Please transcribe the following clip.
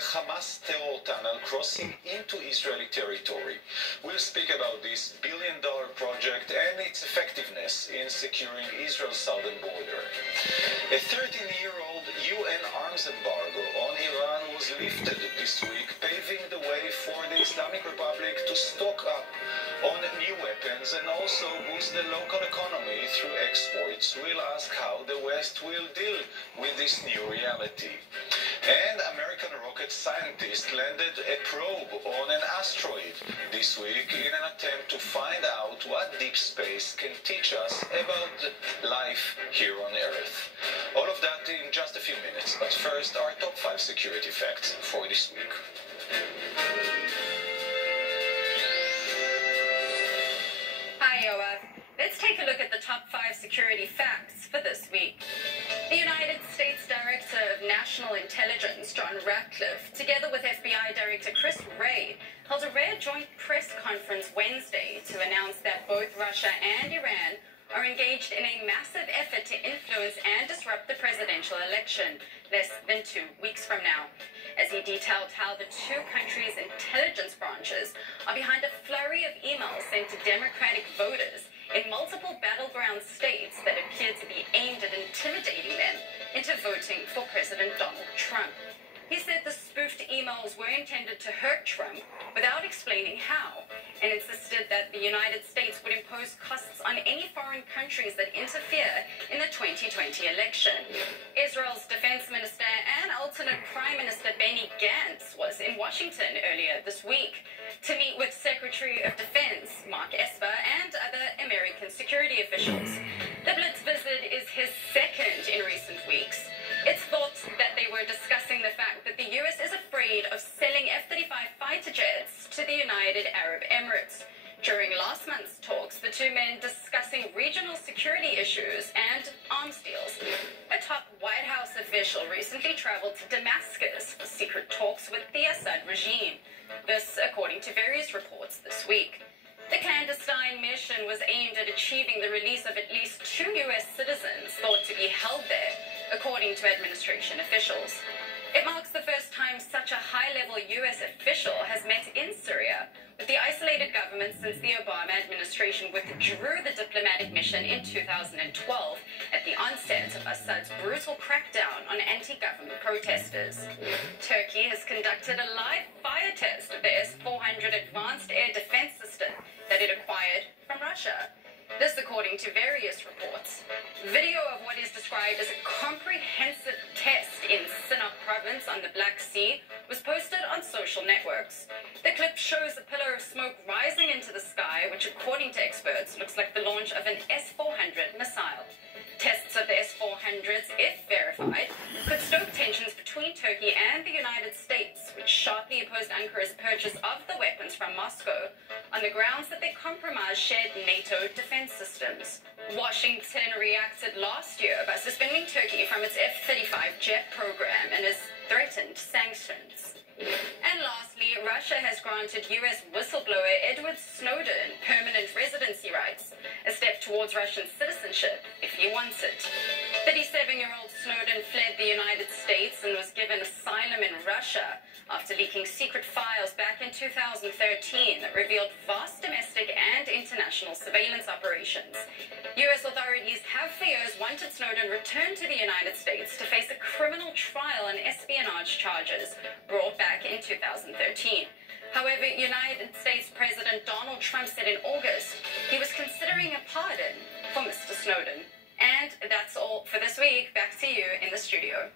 Hamas terror tunnel crossing into Israeli territory. We'll speak about this billion-dollar project and its effectiveness in securing Israel's southern border. A 13-year-old UN arms embargo on Iran was lifted this week, paving the way for the Islamic Republic to stock up on new weapons and also boost the local economy through exports. We'll ask how the West will deal with this new reality. And American rocket scientists landed a probe on an asteroid this week in an attempt to find out what deep space can teach us about life here on Earth. All of that in just a few minutes, but first our top 5 security facts for this week. Hi, Yoav. Let's take a look at the top 5 security facts for this week. The United States Director of National Intelligence, John Ratcliffe, together with FBI Director Chris Wray, held a rare joint press conference Wednesday to announce that both Russia and Iran are engaged in a massive effort to influence and disrupt the presidential election, less than 2 weeks from now, as he detailed how the two countries' intelligence branches are behind a flurry of emails sent to Democratic voters in multiple battleground states that appear to be aimed at intimidating them into voting for President Donald Trump. He said the spoofed emails were intended to hurt Trump without explaining how, and insisted that the United States would impose costs on any foreign countries that interfere in the 2020 election. Israel's defense minister and alternate Prime Minister Benny Gantz was in Washington earlier this week to meet with Secretary of Defense Mark Esper and other American security officials. The Blitz visit is his second in recent weeks. It's thought that they were discussing the fact that the U.S. is afraid of selling F-35 fighter jets to the United Arab Emirates. During last month's talks, the two men discussing regional security issues and arms deals. A top White House official recently traveled to Damascus for secret talks with the Assad regime. This, according to various reports this week. The clandestine mission was aimed at achieving the release of at least 2 U.S. citizens thought to be held there, according to administration officials. It marks the first time such a high-level U.S. official has met in Syria, with the isolated government since the Obama administration withdrew the diplomatic mission in 2012 at the onset of Assad's brutal crackdown on anti-government protesters. Turkey has conducted a live fire test of the S-400 advanced air defense system that it acquired from Russia. This according to various reports. Video of what is described as a comprehensive test in Sinop province on the Black Sea was posted on social networks. The clip shows a pillar of smoke rising into the sky, which according to experts looks like the launch of an S-400 missile. Tests of the S-400s, if verified, could stoke tensions between Turkey and the United States, which sharply opposed Ankara's purchase of the weapons from Moscow on the grounds that they compromise shared NATO defense systems. Washington reacted last year by suspending Turkey from its F-35 jet program and has threatened sanctions. And lastly, Russia has granted U.S. whistleblower Edward Snowden permanent residency rights, a step towards Russian citizenship if he wants it. 37-year-old Snowden fled the United States and was given asylum in Russia after leaking secret files back in 2013 that revealed vast domestic and international surveillance operations. U.S. authorities have for years wanted Snowden returned to the United States to face a criminal trial on espionage charges brought back in 2013. However, United States President Donald Trump said in August he was considering a pardon for Mr. Snowden. And that's all for this week. Back to you in the studio.